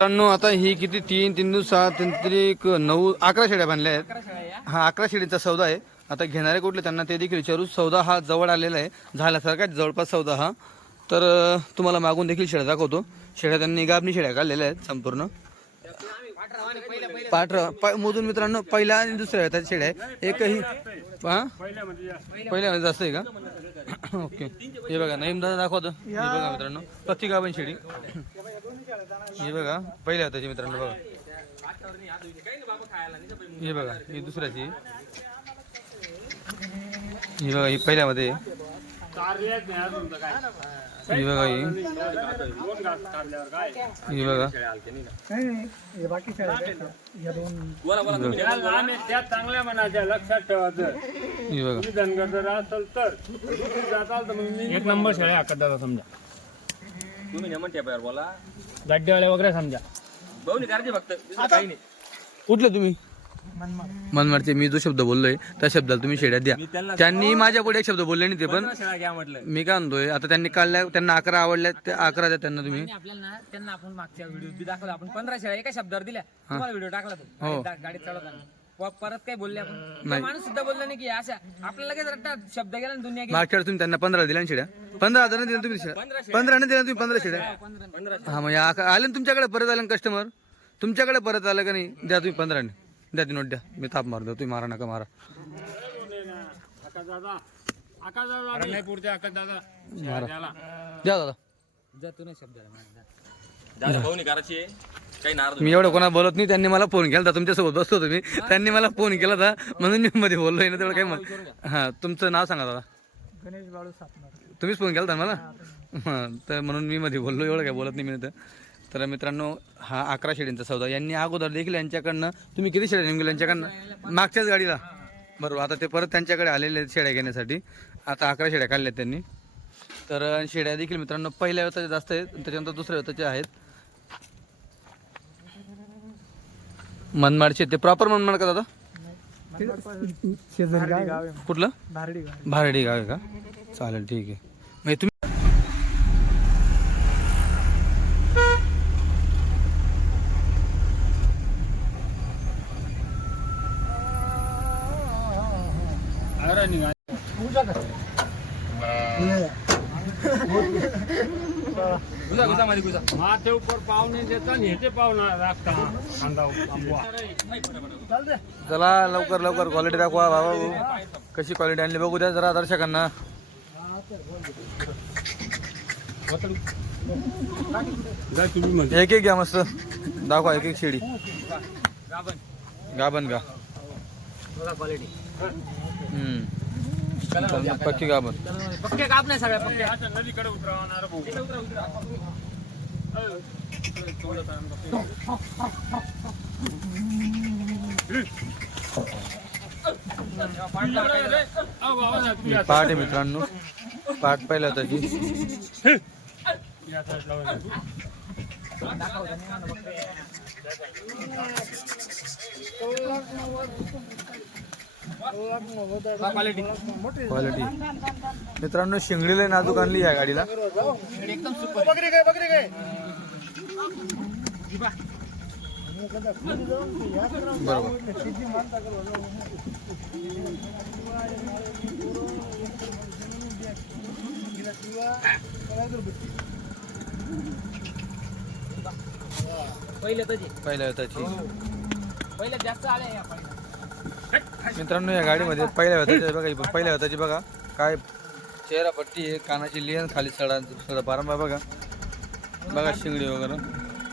मित्रांनो आता ही किती? तीन तीन दिवस सहा तीन तरी एक नऊ अकरा शेड्या बांधल्या आहेत. हा अकरा शेडीचा सौदा आहे. आता घेणारे कुठले त्यांना ते देखील विचारू. सौदा हा जवळ आलेला आहे. झाल्यासारखा जवळपास सौदा हा. तर तुम्हाला मागून देखील शेड्या दाखवतो. शेड्या त्यांनी गाबणी शेड्या काढलेल्या आहेत संपूर्ण. पाठर मोजून मित्रांनो पहिल्या आणि दुसऱ्या त्याच्या शेड्या आहे एकही हा? पहिल्यामध्ये जास्त आहे का? ओके. हे बघा नईम दादा दाखवतो. हे बघा मित्रांनो प्रति गाभण शेडी. हे बघा पहिल्या त्याची मित्रांनो बघा. हे बघा ही दुसऱ्याची. ही बघा ही पहिल्यामध्ये. ही बघा ही. ही बघा. त्या चांगल्या म्हणायच्या लक्षात ठेवायचं ही बघा. तुम्ही धनगर जर असेल तर तुम्ही जाताल तर मग मी एक नंबर शेळ्या हाकत दादा समजा. तुम्ही नेमन टेपावर बोला. गड्डेवाले वगैरे समजा. भाऊनी करायचे फक्त. दुसरं काही नाही. कुठले तुम्ही? मनमाडचे. मी जो शब्द बोललोय त्या शब्दाला तुम्ही शेड्या द्या. त्यांनी माझ्या पुढे एक शब्द बोलले नाही ते पण. शेळा घ्या म्हटलं. मी काय म्हणतोय आता त्यांनी काढल्या त्यांना अकरा आवडल्या ते अकरा द्या त्यांना तुम्ही. आपल्याला ना त्यांना आपण मागच्या व्हिडिओ बी दाखवला आपण पंधरा शेळ्या एका शब्दावर दिल्या. तुम्हाला व्हिडिओ टाकला तो. हो. गाडीत- गाडीत चालवताना. परत काय बोलले आपण? तो माणूस सुद्धा बोलला नाही की अशा. आपल्याला लगेच रट्टा शब्द गेला ना दुनिया गेली. मागच्या वेळेस तुम्ही त्यांना पंधरा दिल्या ना शेड्या? पंधरा हजार दिल्या तुम्ही शेड्या? पंधरा नाही दिल्या तुम्ही पंधरा शेड्या? हा मग या अकरा- आले ना तुमच्याकडे परत आले कस्टमर तुमच्याकडे परत आलं का नाही? द्या तुम्ही पंधरा द्या ती नोट द्या. मी ताप मारतो तुम्ही मारा नका मारा. द्या दादा. जातो नाही शब्द दादा भाऊनी करायची काही मी एवढं कोणा बोलत नाही त्यांनी मला फोन केला होता तुमच्यासोबत बसतो तुम्ही त्यांनी मला फोन केला होता म्हणून मी मध्ये बोललोय ना तेवढं काय म्हण- हा तुमचं नाव सांगा दादा. गणेश बाळू तुम्हीच फोन केला होता ना मला? हां तर म्हणून मी मध्ये बोललो एवढं काय बोलत नाही मी तर तर मित्रांनो हा अकरा शेडींचा सौदा. यांनी अगोदर देखील यांच्याकडनं तुम्ही किती शेड्या नेमकी यांच्याकडनं? मागच्याच गाडीला. बरोबर आता ते परत त्यांच्याकडे आलेले आहेत शेड्या घेण्यासाठी. आता अकरा शेड्या काढल्या आहेत त्यांनी. तर शेड्या देखील मित्रांनो पहिल्या व्यताच्या जास्त आहेत त्याच्यानंतर दुसऱ्या व्यताच्या आहेत. मनमाडचे ते प्रॉपर मनमाड का दादा? शेजारी गाव कुठलं? भारडी गाव भारडी गाव आहे का? चालेल ठीक आहे. मग तुम्ही गुजा गुजा मध्ये गुजा माथे उपर पाहुणे देतात आणि ह्याचे पाहुणा राखता. कांदा आंबवा. चला लवकर लवकर क्वालिटी दाखवा बाबा भाऊ. कशी क्वालिटी आणली बघू द्या जरा दर्शकांना. एक एक घ्या मस्त. दाखवा एक एक शेडी. गाबन का क्वालिटी हम्म. पक्की गाबन पक्के काप नाही सगळ्या पक्के नदीकडे उतरवणार पाट आहे मित्रांनो या साईडला वळा. क्वालिटी क्वालिटी मित्रांनो शिंगडीला नाजूक आणली या गाडीला. एकदम सुपर बरोबर. पहिल्या त्याची पहिले जास्त आले या पहिल्या. मित्रांनो या गाडीमध्ये पहिल्या व्यताची बघा ही पहिल्या व्यताची बघा. काय चेहरा पट्टी आहे कानाची लिहन खाली सडा सडा पारंबा बघा. बघा शिंगडी वगैरे.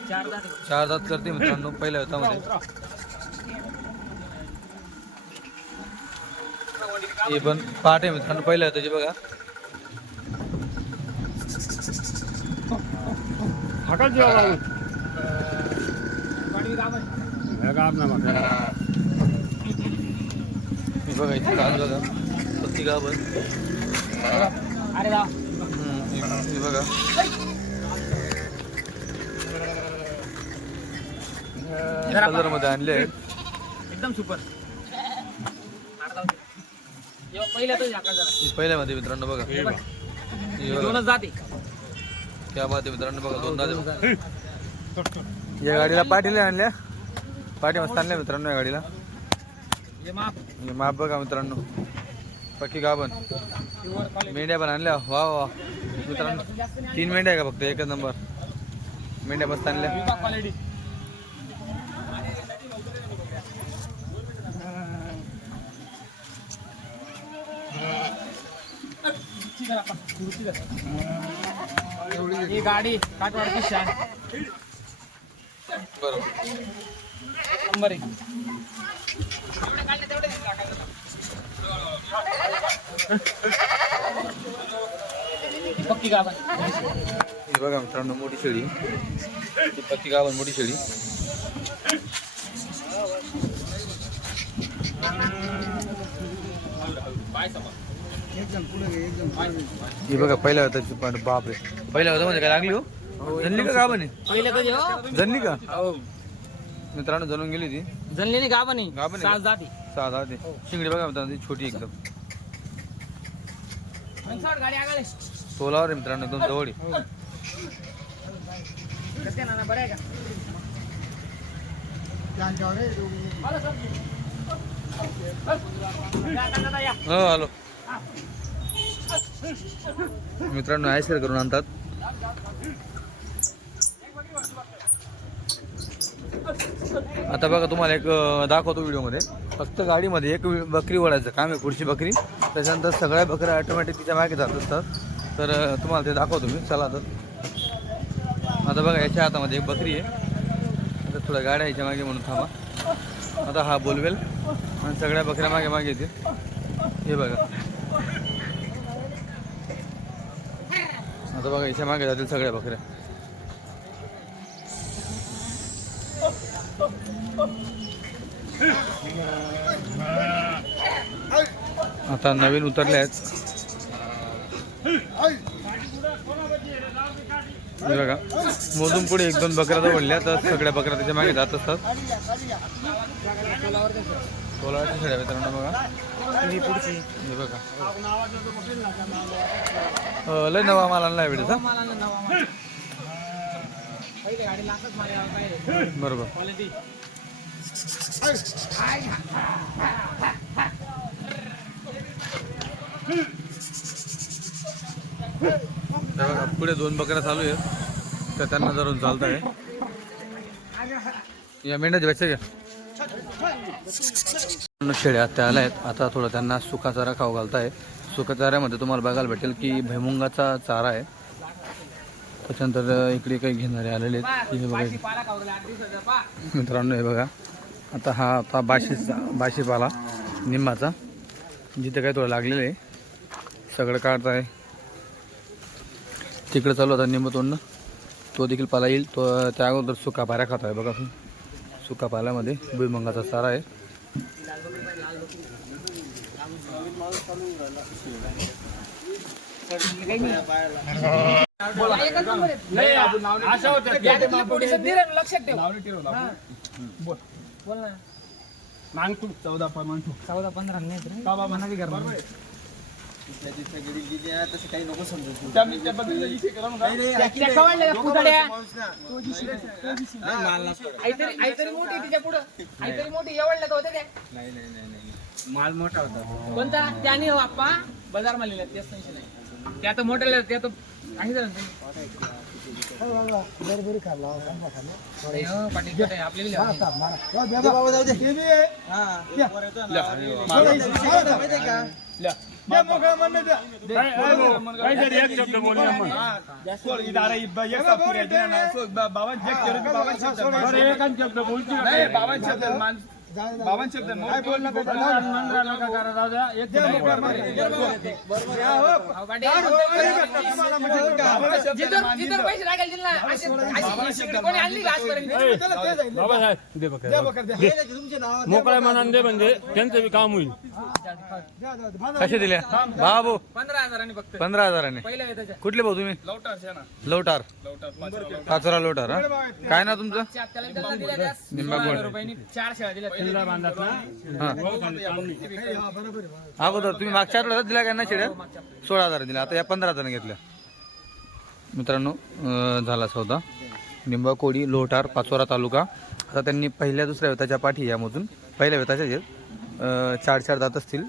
चार दात चार दात करते मित्रांनो पहिल्या व्यतामध्ये हे पण पाठ आहे मित्रांनो पहिल्या व्यताची बघा. हाकाच जेवा लागून. हे गाव ना मग. हे बघा इथे काल बघा. पण हे बघा. कलरमध्ये आणले एकदम सुपर पहिल्यामध्ये मित्रांनो बघा. दोनच जाते. त्या बात आहे मित्रांनो बघा दोनदा या गाडीला पाठीला आणल्या. पाठी मस्त आणल्या मित्रांनो या गाडीला. हे माप बघा मित्रांनो. पक्की गाभण मेंढ्या पण आणल्या. वा वा मित्रांनो तीन मेंढ्या आहे का फक्त? एकच नंबर. मेंढ्या मस्त आणल्या. ही गाडी शान. बरोबर. नंबर एक. बघा मित्रांनो मोठी शेळी. ही पक्की गाभण मोठी शेळी. ही बघा पहिल्या होता बाप रे पहिल्या होता म्हणजे काय लागली हो? जनली का गाभण आहे? पहिले कधी हो. का मित्रांनो जनून गेली ती. जनलेली गाभा नाही सात? जाती. ते शिंगडी बघा मित्रांनो ती छोटी एकदम. गाडी आगाले. तोलावर आहे मित्रांनो एकदम जवळ आहे. कसं काय नाना बरं आहे का? हो आलो. मित्रांनो करून आणतात. आता बघा तुम्हाला एक दाखवतो व्हिडिओमध्ये. फक्त गाडीमध्ये एक बकरी ओढायचं काम आहे पुढची बकरी. त्याच्यानंतर सगळ्या बकऱ्या ऑटोमॅटिक तिच्यामागे जात असतात. तर तुम्हाला ते दाखवतो मी. चला तर आता बघा याच्या हातामध्ये एक बकरी आहे. आता थोड्या गाड्या याच्या मागे म्हणून थांबा. आता हा बोलवेल आणि सगळ्या बकऱ्या मागे मागे येतील. हे बघा. आता बघा याच्या मागे जातील सगळ्या बकऱ्या. आता नवीन उतरले आहेत. बघा मोजून पुढे एक दोन बकऱ्या जर ओढल्या तर सगळ्या बकऱ्या त्याच्यामागे जात असतात. सोलाच्या शेळ्या मित्रांनो बघा. पुढची. बघा. लय नवा माल आणला वेळेचा बरोबर. बघा पुढे दोन बकऱ्या चालू आहेत. तर त्यांना धरून चालत आहे या मेंढ्या व्यायचं घ्या. शेळ्या त्या आल्या आहेत. आता थोडं त्यांना सुका चारा खाऊ घालताय. सुका चाऱ्यामध्ये तुम्हाला बघायला भेटेल की भैमुंगाचा चारा आहे. त्याच्यानंतर इकडे काही घेणारे आलेले आहेत. बघा. मित्रांनो हे बघा. आता हा आता बाशीचा बाशीपाला निंबाचा जिथे काही थोडं लागलेलं आहे. सगळं काढत आहे. तिकडे चालू होता निंब तोडणं. तो देखील पाला येईल. तो त्या अगोदर सुका पाऱ्या खात आहे बघा सुका पाल्यामध्ये भुईमुंगाचा चारा आहे. असं होतं हा. बोल ना मांग तू चौदा प्रमाण तू चौदा पंधरा नाही तर बाबा म्हणा की बरोबर. त्या मी त्या बदलीला इथे केला ना. त्या खवळल्या का पुतळ्या? आईतरी आईतरी मोठी तिच्या पुढं. आईतरी मोठी एवढल्या का होत्या त्या माल मोठा होता. कोणता? त्याने हो आप्पा. बाजार मालिला तेच टेन्शन नाही. त्या तर मोठ्या त्या तर काही झालं नाही. हो, पाटील आपले बी लिहा. की. एकाच शब्द बोलतो. नाही, बाबांचे शब्द मान- बाबांचे शब्द काय बोलला मोकळ्या मनाने दे म्हणजे त्यांचं बी काम होईल. कसे दिल्या? बाबू. पंधरा हजारांनी फक्त. पंधरा हजाराने. कुठले भाऊ तुम्ही? लवटार पाचोरा लोटार. काय ना तुमचं? त्याला त्याला दिल्या त्या निंबा सोळा गोड. हजार रुपयांनी चार शेळ्या दिल्या. अगोदर तुम्ही मागच्या आठवड्यात दिल्या का ना शेड्या? सोळा हजार दिल्या आता या पंधरा हजार घेतल्या. मित्रांनो झाला सौदा. निंबाकोडी लोटार पाचोरा तालुका. आता त्यांनी पहिल्या दुसऱ्या वेताच्या पाठी यामधून पहिल्या वेताच्या चार चार दात असतील.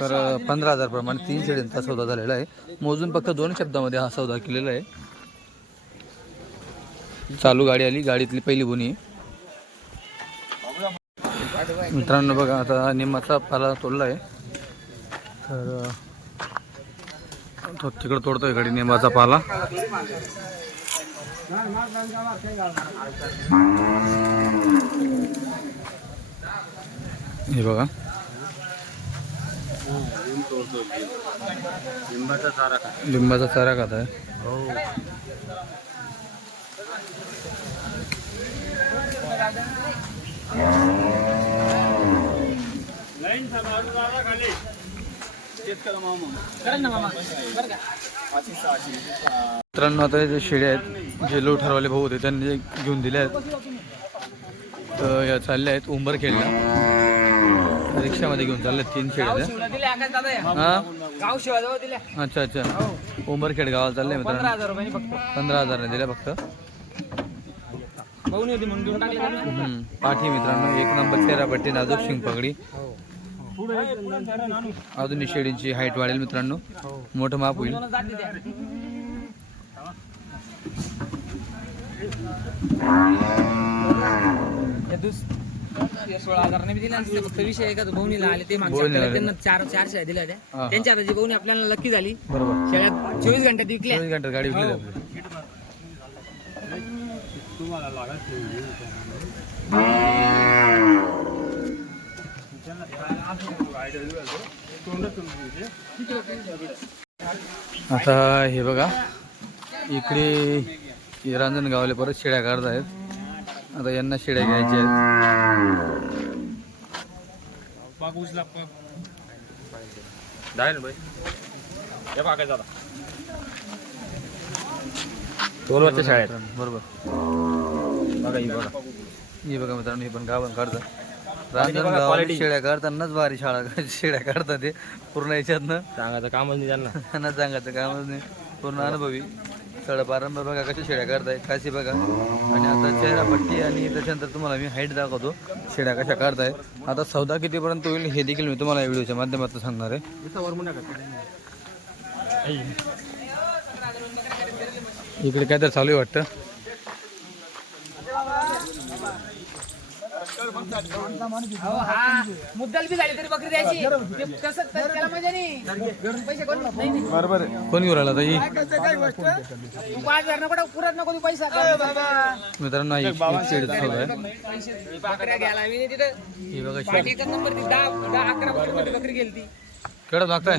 तर पंधरा हजार प्रमाणे तीन शेळ्यांचा सौदा झालेला आहे. मोजून फक्त दोन शब्दामध्ये हा सौदा केलेला आहे. चालू गाडी आली. गाडीतली पहिली बोनी. आहे. मित्रांनो बघा आता निंबाचा पाला तोडला आहे तर तो तिकडं तोडतोय गाडी निंबाचा पाला. हे बघा. लिंबाचा चारा खात आहे. मित्रांनो आता जे शेळे आहेत जे लोठारवाले भाऊ होते त्यांनी जे घेऊन दिले आहेत तर या चालल्या आहेत उंबरखेडला रिक्षामध्ये घेऊन चालले आहेत तीन शेळ्या अच्छा अच्छा. उंबरखेड गावाला चाललंय मित्रांनो. पंधरा हजारने दिल्या फक्त. पाठी मित्रांनो एक नंबर तेरा पट्टी नाजूक शिंग पगडी अजून शेळींची हाईट वाढेल मित्रांनो. मोठं माप होईल. सोळा हजार बी दिला आणि फक्त विषय बहुणीला आले. ते मागच्या बहुणीला हप्त्याला त्यांना चार चार शेळ्या दिल्या. होत्या त्यांच्या बहुणी आपल्याला लक्की झाली बरोबर. शेळ्या चोवीस घंट्यात विकल्या चोवीस घंटे गाडी विकली आपली आता हे बघा इकडे रांजणगावले परत शेळ्या काढत आहेत आता यांना शेळ्या घ्यायच्या आहेत. दोन वर्ष शाळेत. बरोबर. बघा ही बघा. हे बघा मित्रांनो हे पण गावन काढतात. शेळ्या काढतानाच भारी शाळा शेळ्या काढतात ते पूर्ण याच्यातनं. सांगायचं कामच नाही त्यांना. त्यांना सांगायचं कामच नाही. पूर्ण अनुभवी. सड पारंभ बघा कशा शेड्या काढताय काशी बघा. आणि आता चेहरा पट्टी आणि त्याच्यानंतर तुम्हाला मी हाईट दाखवतो. शेड्या कशा काढताय आता सौदा कितीपर्यंत होईल हे देखील मी तुम्हाला या व्हिडिओच्या माध्यमातून सांगणार आहे. इकडे काय तर चालू आहे वाटतं अहो, हा मुद्दल बी झाली तरी बकरी द्यायची. ते तर त्याला मजा नाही. पैसे कोण नाही नाही. बरोबर आहे कोण घेऊन राहिला ही? तू पाच हजार नको पुरत नको तू पैसा. मित्रांनो ही आहे. पैसे बकऱ्या घ्यायला मी नाही तिथं. ही बघा शेड. पाठी एकच नंबर ती दहा दहा अकरा बकरी मोठी बकरी गेली ती केवढं मागताय?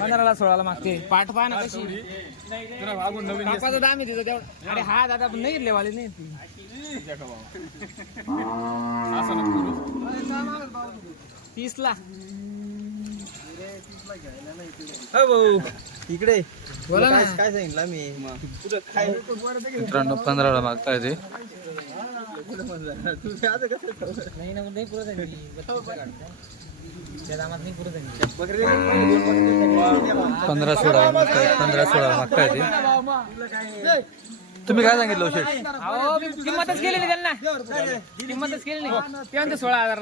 पंधराला सोळाला मागते. पाठ पहा ना कशी. कापाचा दाम आहे तिथं तेवढं. अरे हा दादा पण नाही लेवाले नाही ती. तीस ला इकडे. बोला ना. काय सांगितलं मी? मित्रांनो पंधराला मागताय ते. नाही ना पुरत आहे नाही पुरत आहे पंधरा सोळा मागताय पंधरा सोळा मागताय ते. तुम्ही काय सांगितलं हो शेठ अहो किंमतच केली नाही त्यांना. किंमतच केली नाही. ते म्हणते सोळा हजार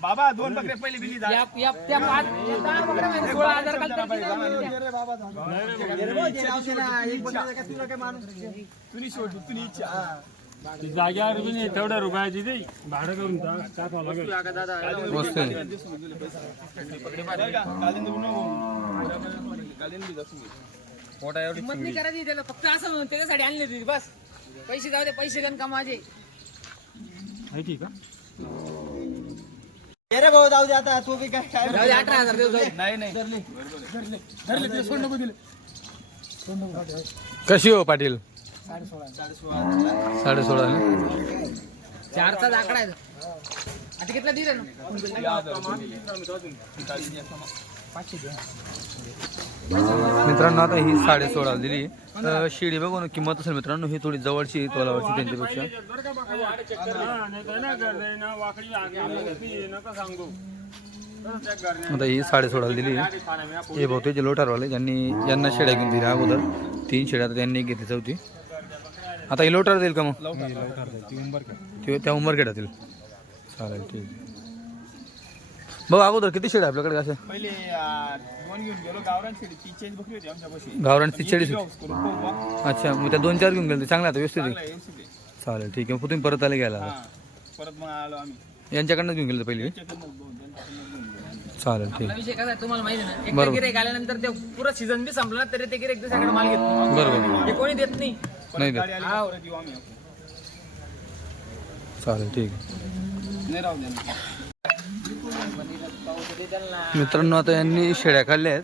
बाबा दोन बकरे पहिले बिली जा. या- या- त्या पाच त्या दहा बकऱ्या माहिती, सोळा हजार काल तर तिला माहिती द्या. तुनी शेवटी तुनी इच्छा जाग्यावर बी नाही तेवढ्या रुपयाची ते भाडं करून टाक- टाकावं लागेल मस्त आहे. किंमत नाही करायची त्याला फक्त असं म्हणून त्याच्यासाठी आणली होती बस पैसे जाऊ दे पैसे गण का माझे माहिती का अरे भाऊ जाऊ दे आता तू बी काय काय जाऊ दे अठरा हजार देऊ जाऊ दे. नाही नाही कशी हो पाटील साडे सोळा चारचाच आकडा आहे. आता कितला दिला मित्रांनो आता ही साडे सोळा दिली. तर शिडी बघून किंमत असेल मित्रांनो ही थोडी जवळची तोलावरची त्यांच्यापेक्षा. आता ही साडे सोळाला दिली. हे बहुतेक लोटारवाले ज्यांनी यांना शेड्या घेऊन दिल्या अगोदर. तीन शेड्या तर त्यांनी घेतली चौथी. आता ही लोटार देईल का मग? ते त्या उंबरखेड्यातील चालेल ठीक आहे. भाऊ अगोदर किती शेड आपल्याकडे कशा पहिले अं, दोन घेऊन गेलो. गावरान शेळी ती चेंज बकरी होती आमच्यापाशी गावरान ती चाळीस हाऊस करून पाहू बा. अच्छा मग त्या दोन चार घेऊन गेले चांगला आता व्यवस्थित आहे. चांगलं आहे, व्यवस्थित आहे. चालेल ठीक आहे. मग तुम्ही परत आले घ्यायला. हा. परत मग आलो आम्ही. यांच्याकडनं घेऊन गेले पहिले? दोन घेऊन. चालेल ठीक. आपला विषय कसा आहे तुम्हाला माहिती आहे ना? एक बरोबर. गिरेक आल्यानंतर ते पुरा सीझन बी संपला तरी ते गिरेक दुसऱ्याकडे माल घेत नाही. बरोबर. हे कोणी देत नाही. नाही देत. गाडी आली का परत येऊ आम्ही. चालेल ठीक आहे. नाही राहू दे मित्रांनो आता यांनी शेळ्या काढल्या आहेत.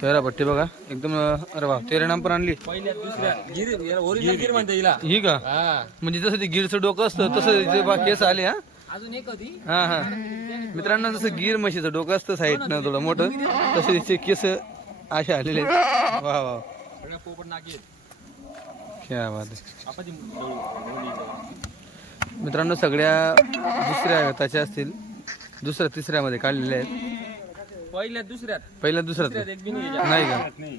चेहरा पट्टी बघा. एकदम अरे वा तेरे नाम पण आणली. पहिल्या दुसऱ्या गिर ओरिजिनल गिर म्हणते हिला ही. का म्हणजे जसं ते गिरचं डोकं असतं तसं ते बा केस आले हा? अजून एक होती. हा हा. मित्रांनो जसं गिर म्हशीचं डोकं असतं साईडनं थोडं मोठं तसे तिचे केस असे आलेले आहेत वा वा सगळ्या पोपट नाकी आहेत क्या बात आहे आपाची डोळी मित्रांनो सगळ्या दुसऱ्या त्याच्या असतील दुसऱ्या तिसऱ्यामध्ये काढलेल्या आहेत पहिल्या दुसऱ्यात पहिल्या दुसऱ्यात एक नाही का नाही